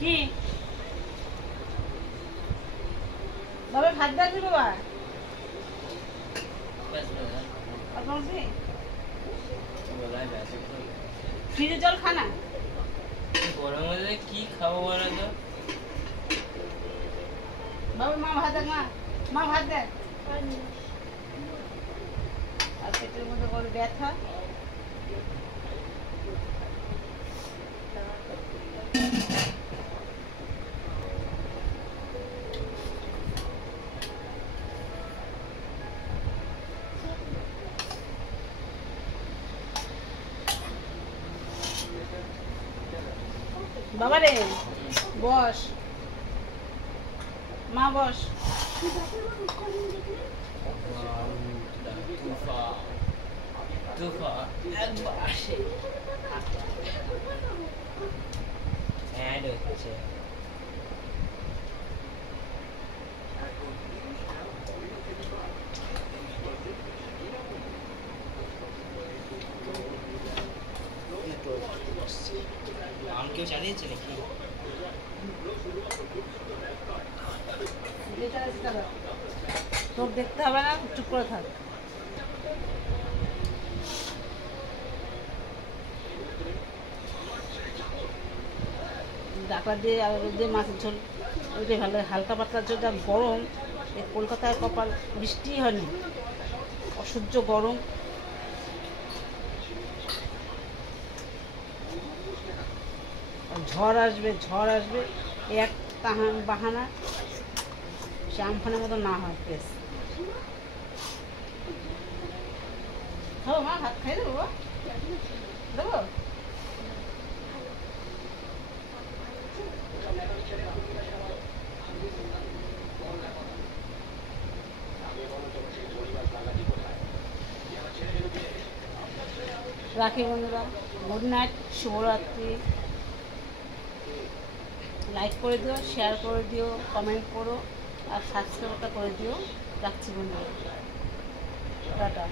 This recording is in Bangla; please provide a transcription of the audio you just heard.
কি বাবা ভাত দাও বাবা ফ্রিজে জল খানা গরমে কি খাবো বলো তো বাবা মা ভাত দেখ মা ভাত দেখ আর পেটের মধ্যে বড় ব্যথা বাবা রে বস মা বস তুফা একবার আসে অ্যাড হচ্ছে আম কেউ চালিয়েছে নাকি তোর দেখতে হবে না চুপ করে থাক ডাকলা দিয়ে আর যে মাছের ঝোল ওইটাই ভালো হালকা পাতলা ঝোল যা গরম এই কলকাতায় কপাল বৃষ্টি হয়নি অসহ্য গরম ঝড় আসবে এক বাহানা সে আমফানের মতো না হয় প্লেস খাবো মা ভাত খাই দেবো দেবো রাখি বন্ধুরা গুড নাইট শুভরাত্রি লাইক করে দিও শেয়ার করে দিও কমেন্ট করো আর সাবস্ক্রাইবটা করে দিও রাখছি বন্ধুরা টাটা